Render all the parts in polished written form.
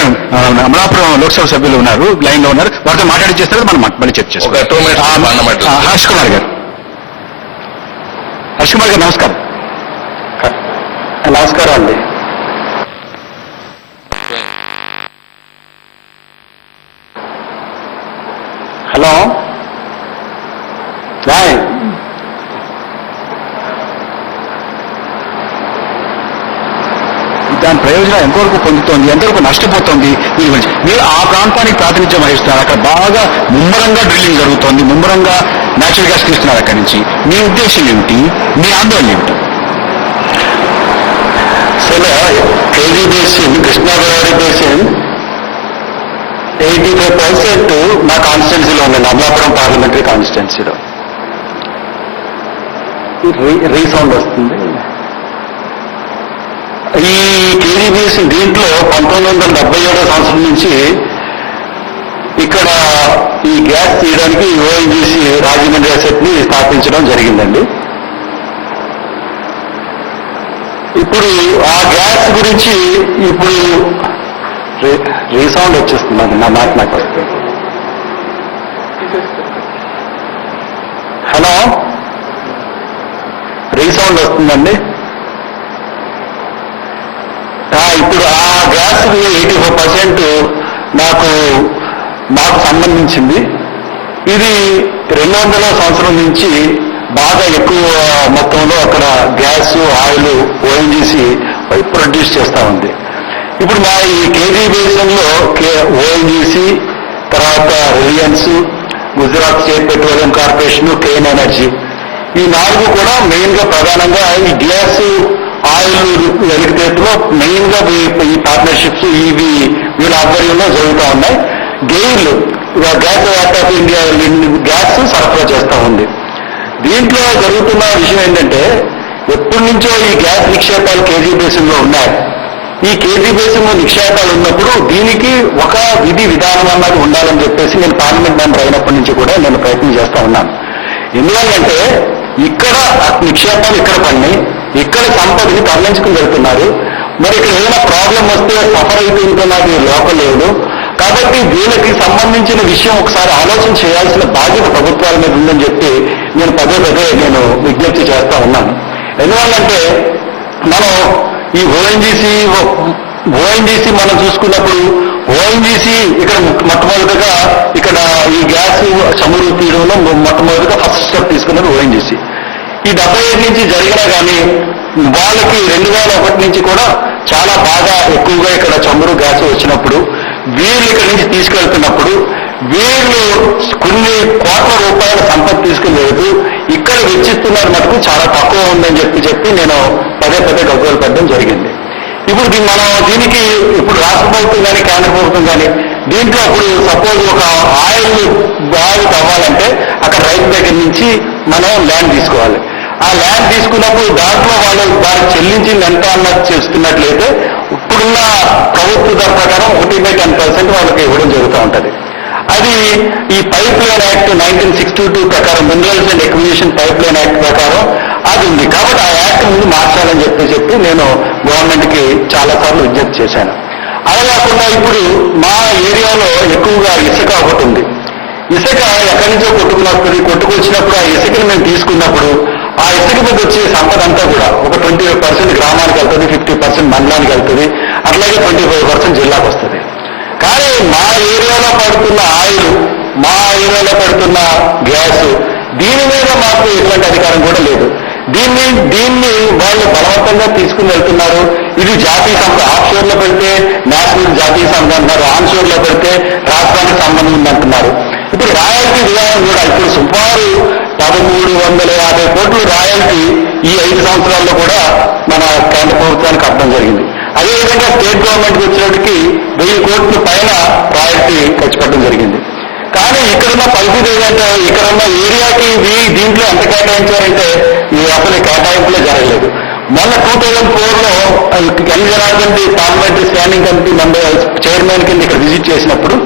నిమిషం అమలాపురం లోక్సభ సభ్యులు ఉన్నారు, లైన్ లో ఉన్నారు, వారితో మాట్లాడి చేస్తారు, మనం మళ్ళీ చర్చ చేసుకుంటాం. హర్ష్ కుమార్ గారు, హర్ష్ కుమార్ గారు నమస్కారం. నమస్కారం అండి. Hello, bye. దాని ప్రయోజనం ఎంతవరకు పొందుతోంది, ఎంతవరకు నష్టపోతుంది, దీని గురించి మీరు ఆ ప్రాంతానికి ప్రాతినిధ్యం వహిస్తున్నారు. అక్కడ బాగా ముమ్మరంగా డ్రిల్లింగ్ జరుగుతోంది, ముమ్మరంగా న్యాచురల్ గ్యాస్ తీస్తున్నారు. అక్కడి నుంచి మీ ఉద్దేశం ఏమిటి, మీ ఆందోళన ఏమిటి? సరే, కేజీ బేసిన్, కృష్ణాగోదావరి బేసిన్ 85% మా కాన్స్టిట్యున్సీలో ఉందండి, అమలాపురం పార్లమెంటరీ కాన్స్టిట్యున్సీలో. రీసౌండ్ వస్తుంది. ఈ కేజీ బేసిన్ దీంట్లో 1977 సంవత్సరం నుంచి ఇక్కడ ఈ గ్యాస్ తీయడానికి ఓఎన్జీసీ రాజమండ్రి అసెట్ ని స్థాపించడం జరిగిందండి. ఇప్పుడు ఆ గ్యాస్ గురించి ఇప్పుడు రీసౌండ్ వచ్చేస్తుందండి, నా మాట నాకు వస్తే. హలో, రీసౌండ్ వస్తుందండి. ఇప్పుడు ఆ గ్యాస్ 84% మాకు సంబంధించింది. ఇది 200వ సంవత్సరం నుంచి బాగా ఎక్కువ మొత్తంలో అక్కడ గ్యాస్, ఆయిల్ ఓఎన్జీసీ ప్రొడ్యూస్ చేస్తూ ఉంది. ఇప్పుడు మా ఈ కేజీ బేసిన్లో ఓఎన్జీసీ, తర్వాత Reliance, Gujarat state petroleum corporation, Cairn energy, ఈ 4 కూడా మెయిన్ గా ప్రధానంగా ఈ గ్యాస్, ఆయిల్ వెలికితేట్లో మెయిన్ గా ఈ పార్ట్నర్షిప్స్ ఇవి వీళ్ళ ఆధ్వర్యంలో జరుగుతూ ఉన్నాయి. GAIL gas off India gas సరఫరా చేస్తూ ఉంది. దీంట్లో జరుగుతున్న విషయం ఏంటంటే, ఎప్పటి నుంచో ఈ గ్యాస్ నిక్షేపాలు కేజీ బేసిన్లో ఉన్నాయి. ఈ కేజీ బేసిన్లో నిక్షేపాలు ఉన్నప్పుడు దీనికి ఒక విధి విధానం అన్నది ఉండాలని చెప్పేసి నేను పార్లమెంట్ మెంబర్ అయినప్పటి నుంచి కూడా నేను ప్రయత్నం చేస్తూ ఉన్నాను. ఎందువల్లంటే ఇక్కడ నిక్షేపాలు ఇక్కడ పడినాయి, ఇక్కడ సంపదని తరలించుకుని వెళ్తున్నారు. మరి ఇక్కడ ఏదైనా ప్రాబ్లం వస్తే సఫర్ అయితే ఉంటున్నది లోకల్ లెవెల్. కాబట్టి వీళ్ళకి సంబంధించిన విషయం ఒకసారి ఆలోచన చేయాల్సిన బాధ్యత ప్రభుత్వాల మీద ఉందని చెప్పి నేను పదే నేను విజ్ఞప్తి చేస్తా ఉన్నాను. ఎందువల్లంటే మనం ఈ ఓఎన్జీసీ మనం చూసుకున్నప్పుడు ఓఎన్జీసీ ఇక్కడ మొట్టమొదటిగా ఇక్కడ ఈ గ్యాస్ చమురు తీయడంలో మొట్టమొదటిగా ఫస్ట్ స్టెప్ తీసుకున్నది ఓఎన్జీసీ. ఈ 75 నుంచి జరిగినా కానీ వాళ్ళకి 2001 నుంచి కూడా చాలా బాగా ఎక్కువగా ఇక్కడ చమురు గ్యాస్ వచ్చినప్పుడు వీళ్ళు ఇక్కడి నుంచి తీసుకెళ్తున్నప్పుడు వీళ్ళు కొన్ని కోట్ల రూపాయల సంపత్తి తీసుకుని వెళ్తూ ఇక్కడ వెచ్చిస్తున్నారు మటుకు చాలా తక్కువ ఉందని చెప్పి నేను పదే గగ్గోలు పెట్టడం జరిగింది. ఇప్పుడు దీనికి ఇప్పుడు రాష్ట్ర ప్రభుత్వం కానీ కేంద్ర ప్రభుత్వం కానీ దీంట్లో అప్పుడు సపోజ్ ఒక ఆయిల్ అవ్వాలంటే అక్కడ రైతు దగ్గర నుంచి మనం ల్యాండ్ తీసుకోవాలి. ఆ ల్యాండ్ తీసుకున్నప్పుడు దాంట్లో వాళ్ళు వారికి చెల్లించింది ఎంత అన్నది చేస్తున్నట్లయితే ఇప్పుడున్న ప్రభుత్వ ధర ప్రకారం 1/10% వాళ్ళకి ఇవ్వడం జరుగుతూ ఉంటుంది. అది ఈ పైప్ లైన్ యాక్ట్ 1962 ప్రకారం, minerals and acquisition pipe line act ప్రకారం అది ఉంది. కాబట్టి ఆ యాక్ట్ ముందు మార్చాలని చెప్పి నేను గవర్నమెంట్కి చాలాసార్లు విజ్ఞప్తి చేశాను. అలా కాకుండా ఇప్పుడు మా ఏరియాలో ఎక్కువగా ఇసుక ఒకటి ఉంది. ఇసుక ఎక్కడి నుంచో కొట్టుకొచ్చినప్పుడు ఆ ఇసుకని మేము తీసుకున్నప్పుడు ఆ ఇసుక మీద వచ్చే సంపద అంతా కూడా ఒక 20% గ్రామానికి వెళ్తుంది, 50% మండలానికి వెళ్తుంది, అట్లాగే 25% జిల్లాకు వస్తుంది. కానీ మా ఏరియాలో పడుతున్న ఆయిల్, మా ఏరియాలో పడుతున్న గ్యాస్, దీని మీద మాకు ఎటువంటి అధికారం కూడా లేదు. దీన్ని వాళ్ళు బలవంతంగా తీసుకుని వెళ్తున్నారు. ఇది జాతీయ సంస్థ, ఆఫ్షోర్ లో పెడితే నేషనల్ జాతీయ సంస్థ అంటున్నారు, ఆన్షోర్ లో పెడితే రాష్ట్రానికి సంబంధం ఉందంటున్నారు. ఇప్పుడు రాయల్టీ విధానం కూడా ఇప్పుడు సుమారు 1350 కోట్లు రాయల్టీ ఈ 5 సంవత్సరాల్లో కూడా మన కేంద్ర ప్రభుత్వానికి కట్టడం జరిగింది. అదేవిధంగా స్టేట్ గవర్నమెంట్కి వచ్చేటికి 1000 కోట్ల పైన రాయల్టీ ఖర్చు పెట్టడం జరిగింది. కానీ ఇక్కడున్న పరిస్థితి ఏంటంటే ఇక్కడున్న ఏరియాకి దీంట్లో ఎంత కేటాయించారంటే అసలు కేటాయింపులే జరగలేదు. మొన్న 2004లో N Janardhan Reddy parliamentary standing committee member chairman కింద ఇక్కడ విజిట్ చేసినప్పుడు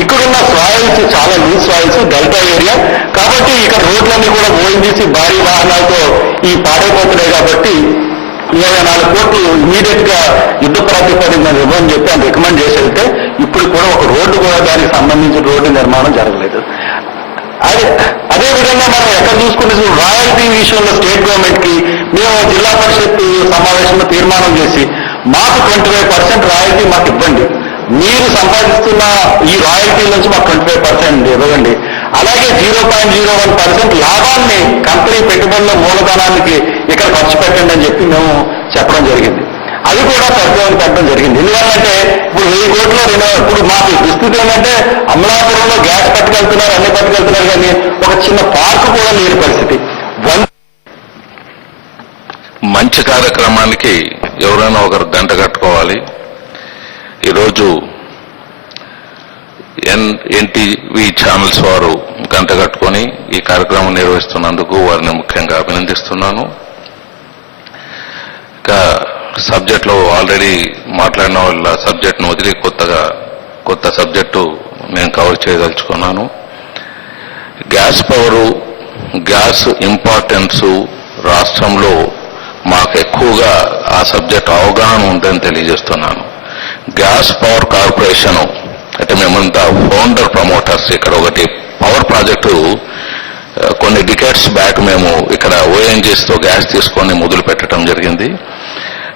ఇక్కడున్న సాయిల్స్ చాలా లూజ్ సాయిల్స్, డెల్టా ఏరియా, కాబట్టి ఇక్కడ రోడ్లన్నీ కూడా ఓఎన్జీసీ భారీ వాహనాలతో ఈ పాడైపోతున్నాయి. కాబట్టి 24 కోట్లు ఇమీడియట్ గా యుద్ధ ప్రాతిపదికన ఇవ్వని చెప్పి ఆయన రికమెండ్ చేసి వెళ్తే దానికి సంబంధించిన రోడ్డు నిర్మాణం జరగలేదు. అదే విధంగా మనం ఎక్కడ చూసుకుంటే రాయల్టీ విషయంలో స్టేట్ గవర్నమెంట్ కి మేము జిల్లా పరిషత్ సమావేశంలో తీర్మానం చేసి మాకు 25% రాయల్టీ మాకు ఇవ్వండి, మీరు సంపాదిస్తున్న ఈ రాయల్టీ నుంచి మాకు 25% ఇవ్వండి, అలాగే 0.01% లాభాన్ని కంపెనీ పెట్టుబడుల మూలధనానికి ఇక్కడ ఖర్చు పెట్టండి అని చెప్పి మేము చెప్పడం జరిగింది. అది కూడా ప్రతిపాదన పెట్టడం జరిగింది. ఎందువల్లంటే ఇప్పుడు 1000 కోట్లు ఇప్పుడు మాకు దుస్థితి ఏంటంటే అమలాపురంలో గ్యాస్ పట్టుకెళ్తున్నారు, అన్ని పట్టుకెళ్తున్నారు, కానీ ఒక చిన్న పార్కు కూడా లేని పరిస్థితి. మంచి కార్యక్రమానికి ఎవరైనా ఒకరు దంట కట్టుకోవాలి. ఈరోజు ఎన్టీవీ ఛానల్స్ వారు గంట కట్టుకొని ఈ కార్యక్రమం నిర్వహిస్తున్నందుకు వారిని ముఖ్యంగా అభినందిస్తున్నాను. ఇంకా సబ్జెక్ట్లో ఆల్రెడీ మాట్లాడిన వాళ్ళ సబ్జెక్ట్ను వదిలి కొత్త సబ్జెక్టు నేను కవర్ చేయదలుచుకున్నాను. గ్యాస్ పవరు, గ్యాస్ ఇంపార్టెన్సు రాష్ట్రంలో మాకు ఎక్కువగా ఆ సబ్జెక్ట్ అవగాహన ఉందని తెలియజేస్తున్నాను. గ్యాస్ పవర్ కార్పొరేషను అంటే మేమంతా ఫౌండర్ ప్రమోటర్స్. ఇక్కడ ఒకటి పవర్ ప్రాజెక్టు కొన్ని డికేట్స్ బ్యాక్ మేము ఇక్కడ ఓఎన్జీసీతో గ్యాస్ తీసుకొని మొదలు పెట్టడం జరిగింది.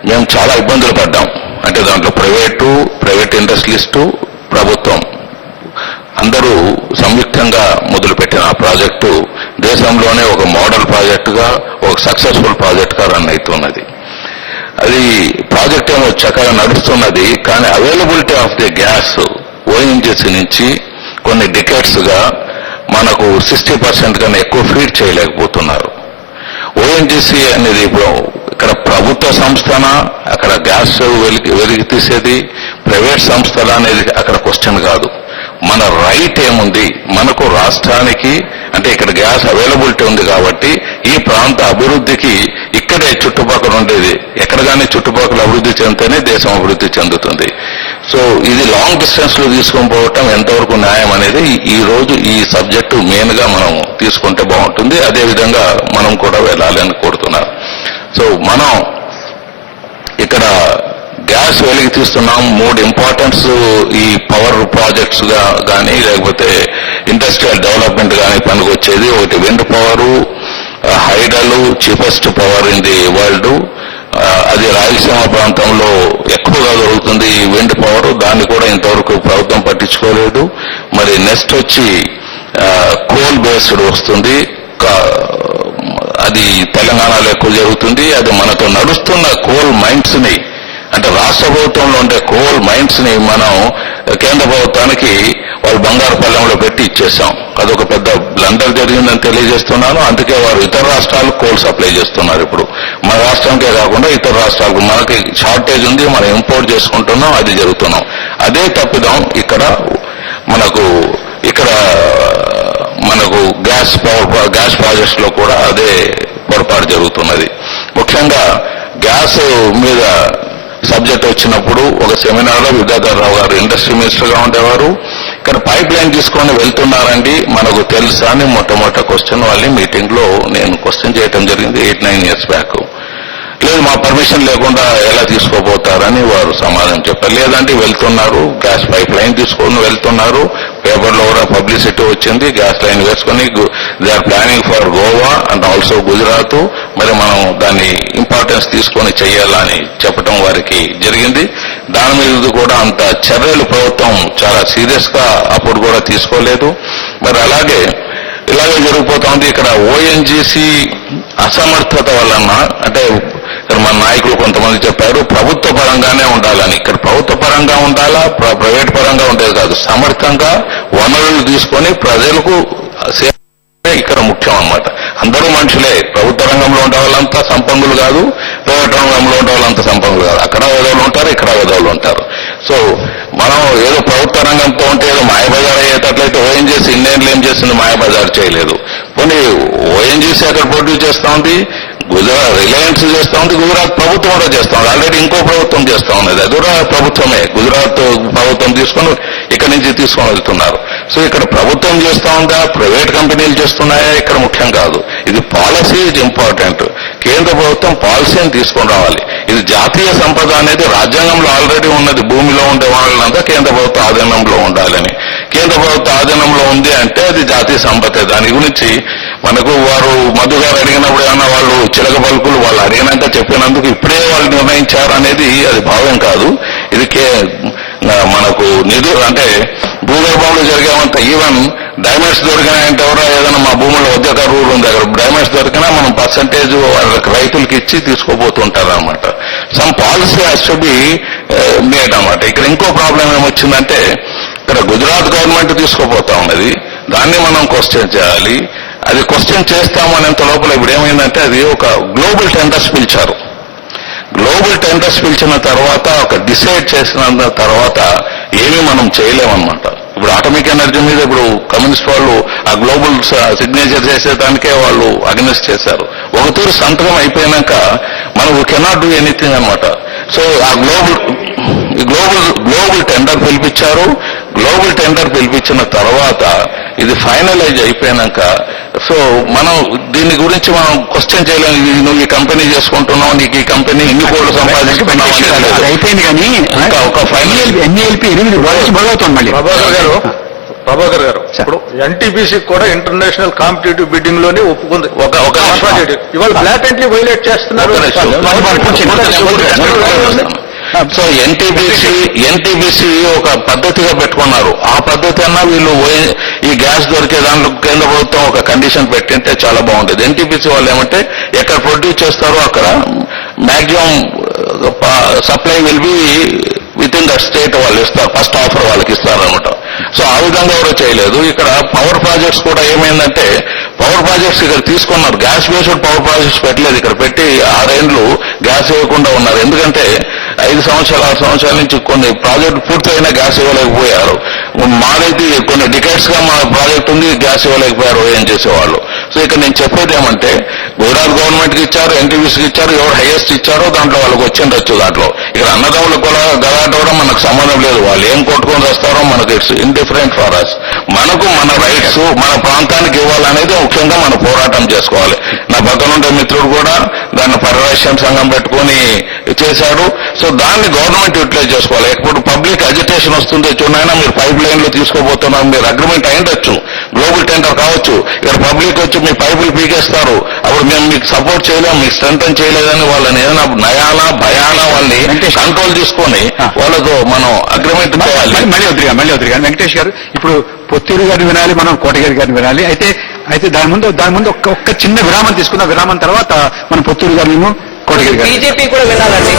మేము చాలా ఇబ్బందులు పడ్డాం. అంటే దాంట్లో ప్రైవేట్ ఇండస్ట్రియలిస్టు, ప్రభుత్వం అందరూ సంయుక్తంగా మొదలుపెట్టిన ఆ ప్రాజెక్టు దేశంలోనే ఒక మోడల్ ప్రాజెక్టుగా, ఒక సక్సెస్ఫుల్ ప్రాజెక్టుగా రన్ అవుతున్నది. అది ప్రాజెక్ట్ ఏమో చక్కగా నడుస్తున్నది, కానీ availability of the gas ONGC నుంచి కొన్ని డికేట్స్గా మనకు 60% కన్నా ఎక్కువ ఫీడ్ చేయలేకపోతున్నారు. ఓఎన్జీసీ అనేది ఇప్పుడు ఇక్కడ ప్రభుత్వ సంస్థన, అక్కడ గ్యాస్ వెలికి తీసేది ప్రైవేట్ సంస్థల అనేది అక్కడ క్వశ్చన్ కాదు. మన రైట్ ఏముంది, మనకు రాష్ట్రానికి అంటే ఇక్కడ గ్యాస్ అవైలబిలిటీ ఉంది కాబట్టి ఈ ప్రాంత అభివృద్ధికి ఇక్కడే చుట్టుపక్కల ఉండేది ఎక్కడ కానీ చుట్టుపక్కల అభివృద్ధి చెందితేనే దేశం అభివృద్ధి చెందుతుంది. సో ఇది లాంగ్ డిస్టెన్స్ లో తీసుకొని పోవటం ఎంతవరకు న్యాయం అనేది ఈ రోజు ఈ సబ్జెక్టు మెయిన్ గా మనం తీసుకుంటే బాగుంటుంది. అదేవిధంగా మనం కూడా వెళ్ళాలని కోరుతున్నాం. సో మనం ఇక్కడ గ్యాస్ వెలికి తీస్తున్నాం. 3 ఇంపార్టెన్స్ ఈ పవర్ ప్రాజెక్ట్స్ గా కానీ లేకపోతే ఇండస్ట్రియల్ డెవలప్మెంట్ కానీ పనికి వచ్చేది. ఒకటి wind power, hydel cheapest power in the world. అది రాయలసీమ ప్రాంతంలో ఎక్కువగా దొరుకుతుంది ఈ విండ్ పవర్. దాన్ని కూడా ఇంతవరకు ప్రభుత్వం పట్టించుకోలేదు. మరి నెక్స్ట్ వచ్చి కోల్ బేస్డ్ వస్తుంది, అది తెలంగాణలో ఎక్కువ జరుగుతుంది. అది మనతో నడుస్తున్న కోల్ మైన్స్ ని అంటే రాష్ట్ర ప్రభుత్వంలో ఉండే కోల్ మైన్స్ ని మనం కేంద్ర ప్రభుత్వానికి వాళ్ళు బంగారుపల్లెంలో పెట్టి ఇచ్చేసాం. అదొక పెద్ద బ్లండర్ జరిగిందని తెలియజేస్తున్నాను. అందుకే వారు ఇతర రాష్ట్రాలకు కోల్ సప్లై చేస్తున్నారు. ఇప్పుడు మన రాష్ట్రానికే కాకుండా ఇతర రాష్ట్రాలకు మనకి షార్టేజ్ ఉంది, మనం ఇంపోర్ట్ చేసుకుంటున్నాం, అది జరుగుతున్నాం. అదే తప్పిదాం ఇక్కడ మనకు గ్యాస్ ప్రాజెక్ట్స్ లో కూడా అదే పొరపాటు జరుగుతున్నది. ముఖ్యంగా గ్యాస్ మీద సబ్జెక్ట్ వచ్చినప్పుడు ఒక సెమినార్లో విద్యాధరరావు గారు ఇండస్ట్రీ మినిస్టర్గా ఉండేవారు. ఇక్కడ పైప్ లైన్ తీసుకొని వెళ్తున్నారండి మనకు తెలుసా అని మొట్టమొదటి క్వశ్చన్ వాళ్ళని మీటింగ్ లో నేను క్వశ్చన్ చేయడం జరిగింది 8-9 years బ్యాక్. లేదు మా పర్మిషన్ లేకుండా ఎలా తీసుకోపోతారని వారు సమాధానం చెప్పారు. లేదంటే వెళ్తున్నారు, గ్యాస్ పైప్ లైన్ తీసుకొని వెళ్తున్నారు, పేపర్లో కూడా పబ్లిసిటీ వచ్చింది, గ్యాస్ లైన్ వేసుకొని they are planning for Goa and also Gujarat. మరి మనం దాన్ని ఇంపార్టెన్స్ తీసుకొని చేయాలని చెప్పడం వారికి జరిగింది. దాని మీద కూడా అంత చర్యలు ప్రభుత్వం చాలా సీరియస్ గా అప్పుడు కూడా తీసుకోలేదు. మరి ఇలాగే జరిగిపోతుంది. ఇక్కడ ఓఎన్జీసీ అసమర్థత వలన అంటే ఇక్కడ మన నాయకులు కొంతమంది చెప్పారు ప్రభుత్వ పరంగానే ఉండాలని. ఇక్కడ ప్రభుత్వ పరంగా ఉండాలా, ప్రైవేట్ పరంగా ఉండేది కాదు. సమర్థంగా వనరులు తీసుకొని ప్రజలకు ఇక్కడ ముఖ్యం అన్నమాట. అందరూ మనుషులే. ప్రభుత్వ రంగంలో ఉండే వాళ్ళంతా సంపన్నులు కాదు, ప్రైవేట్ రంగంలో ఉండే వాళ్ళంతా సంపన్నులు కాదు. అక్కడ విధవులు ఉంటారు, ఇక్కడ విధవులు ఉంటారు. సో మనం ఏదో ప్రభుత్వ రంగంతో ఉంటే ఏదో మాయబజార్ అయ్యేటట్లయితే ఓఎన్జీసీ ఇన్నేళ్ళు ఏం చేస్తుంది, మాయబజార్ చేయలేదు. పోనీ ఓఎన్జీసీ అక్కడ ప్రొడ్యూస్ చేస్తా ఉంది, గుజరాత్ రిలయన్స్ చేస్తా ఉంది, గుజరాత్ ప్రభుత్వం కూడా చేస్తా ఉంది. ఆల్రెడీ ఇంకో ప్రభుత్వం చేస్తా ఉన్నది, అది కూడా ప్రభుత్వమే. గుజరాత్ ప్రభుత్వం తీసుకొని ఇక్కడి నుంచి తీసుకొని వెళ్తున్నారు. సో ఇక్కడ ప్రభుత్వం చేస్తా ఉందా, ప్రైవేట్ కంపెనీలు చేస్తున్నాయా ఇక్కడ ముఖ్యం కాదు. ఇది పాలసీ ఈజ్ ఇంపార్టెంట్. కేంద్ర ప్రభుత్వం పాలసీని తీసుకొని రావాలి. ఇది జాతీయ సంపద అనేది రాజ్యాంగంలో ఆల్రెడీ ఉన్నది. భూమిలో ఉండే వాళ్ళంతా కేంద్ర ప్రభుత్వ ఆధీనంలో ఉండాలని. కేంద్ర ప్రభుత్వ ఆధీనంలో ఉంది అంటే అది జాతీయ సంపద. దాని గురించి మనకు వారు మధు గారు అడిగినప్పుడు ఏమన్నా వాళ్ళు చిలక పలుకులు వాళ్ళు అడిగినాక చెప్పినందుకు ఇప్పుడే వాళ్ళు నిర్ణయించారు అనేది అది భావ్యం కాదు. ఇది మనకు నిధులు అంటే భూగర్భంలో జరిగేవంత ఈవెన్ డైమండ్స్ దొరికినాయంటే ఎవరో ఏదైనా మా భూముల్లో ఉద్యోగ రూల్ ఉంది, అక్కడ డైమండ్స్ దొరికినా మనం పర్సంటేజ్ వాళ్ళకి రైతులకి ఇచ్చి తీసుకోబోతుంటారు అనమాట. Some policy has to be made అనమాట. ఇక్కడ ఇంకో ప్రాబ్లం ఏమొచ్చిందంటే ఇక్కడ గుజరాత్ గవర్నమెంట్ తీసుకోపోతా ఉన్నది, దాన్ని మనం క్వశ్చన్ చేయాలి. అది క్వశ్చన్ చేస్తామనేంత లోపల ఇప్పుడు ఏమైందంటే అది ఒక గ్లోబల్ టెండర్స్ పిలిచారు. గ్లోబల్ టెండర్స్ పిలిచిన తర్వాత ఒక డిసైడ్ చేసిన తర్వాత ఏమీ మనం చేయలేమన్నమాట. ఇప్పుడు అటామిక్ ఎనర్జీ మీద ఇప్పుడు కమ్యూనిస్ట్ వాళ్ళు ఆ గ్లోబల్ సిగ్నేచర్ చేసేదానికే వాళ్ళు అగ్నెస్ట్ చేశారు. ఒక తూరు సంతకం అయిపోయినాక మనం కెనాట్ డూ ఎనీథింగ్ అనమాట. సో ఆ గ్లోబల్ టెండర్ పిలిపించారు. గ్లోబల్ టెండర్ పిలిపించిన తర్వాత ఇది ఫైనలైజ్ అయిపోయినాక సో మనం దీని గురించి మనం క్వశ్చన్ చేయలేము. నువ్వు ఈ కంపెనీ చేసుకుంటున్నావు, నీకు ఈ కంపెనీ ఇన్ని కోట్లు సంపాదించుకున్నావు అయిపోయింది. కానీ ఇంకా ఒక ఫైనల్ ఎన్ఈఎల్పి 8 మొదలవుతుంది మళ్ళీ. ప్రభాకర్ గారు ఇప్పుడు ఎన్టీపీసీ కూడా ఇంటర్నేషనల్ కాంపిటేటివ్ బిడ్డింగ్ లోనే ఒప్పుకుంది. ఒక ఇవాళ బ్లాటెంట్లీ వైలేట్ చేస్తున్నారు. సో ఎన్టీపీసీ ఒక పద్ధతిగా పెట్టుకున్నారు. ఆ పద్ధతి అన్నా వీళ్ళు ఈ గ్యాస్ దొరికే దాంట్లో కేంద్ర ప్రభుత్వం ఒక కండిషన్ పెట్టింటే చాలా బాగుంటుంది. ఎన్టీపీసీ వాళ్ళు ఏమంటే ఎక్కడ ప్రొడ్యూస్ చేస్తారో అక్కడ maximum supply will be with in that state వాళ్ళు ఇస్తారు, ఫస్ట్ ఆఫర్ వాళ్ళకి ఇస్తారనమాట. సో ఆ విధంగా ఎవరు చేయలేదు. ఇక్కడ పవర్ ప్రాజెక్ట్స్ కూడా ఏమైందంటే పవర్ ప్రాజెక్ట్స్ ఇక్కడ తీసుకున్నారు, గ్యాస్ బేస్డ్ పవర్ ప్రాజెక్ట్స్ పెట్టలేదు. ఇక్కడ పెట్టి 6 ఏళ్లు గ్యాస్ ఇవ్వకుండా ఉన్నారు. ఎందుకంటే 5 సంవత్సరాలు 6 సంవత్సరాల నుంచి కొన్ని ప్రాజెక్టు పూర్తయినా గ్యాస్ ఇవ్వలేకపోయారు. మాదైతే కొన్ని డికెట్స్ గా మా ప్రాజెక్ట్ ఉంది, గ్యాస్ ఇవ్వలేకపోయారు ఏం చేసేవాళ్ళు. సో ఇక్కడ నేను చెప్పేది ఏమంటే గుజరాత్ గవర్నమెంట్ కి ఇచ్చారు, ఎన్టీపీసీకి ఇచ్చారు, ఎవరు హైయెస్ట్ ఇచ్చారో దాంట్లో వాళ్ళకి వచ్చిండొచ్చు. దాంట్లో ఇక్కడ అన్నదమ్ముల గలాట కూడా మనకు సంబంధం లేదు. వాళ్ళు ఏం కొట్టుకొని వస్తారో మనకు ఇట్స్ ఇండిఫరెంట్ ఫర్ అస్. మనకు మన రైట్స్ మన ప్రాంతానికి ఇవ్వాలనేది ముఖ్యంగా మనం పోరాటం చేసుకోవాలి. నా పక్కనుండే మిత్రుడు కూడా దాన్ని పరిరక్షణ సంఘం పెట్టుకొని చేశాడు. సో దాన్ని గవర్నమెంట్ యూటిలైజ్ చేసుకోవాలి. ఇప్పుడు పబ్లిక్ అజిటేషన్ వస్తుంది, చూడైనా మీరు పైప్ లైన్లు తీసుకోబోతున్నారు, మీరు అగ్రిమెంట్ అయిండొచ్చు, గ్లోబల్ టెండర్ కావచ్చు, ఇక్కడ పబ్లిక్ వచ్చి మీ పైపులు పీకేస్తారు, అప్పుడు మేము మీకు సపోర్ట్ చేయలేము, మీకు స్ట్రెంథన్ చేయలేదని వాళ్ళని ఏదైనా నయానా భయానా వాళ్ళని కంట్రోల్ తీసుకొని వాళ్ళతో మనం అగ్రిమెంట్ చేయాలి. మళ్ళీ వద్దుగా వెంకటేష్ గారు, ఇప్పుడు పొత్తూరు గారిని వినాలి, మనం కోటగిరి గారిని వినాలి. అయితే దాని ముందు ఒక్క చిన్న విరామం తీసుకున్న విరామం తర్వాత మనం పొత్తూరు గారిని కోటగిరి గారు బీజేపీ కూడా వినాలండి.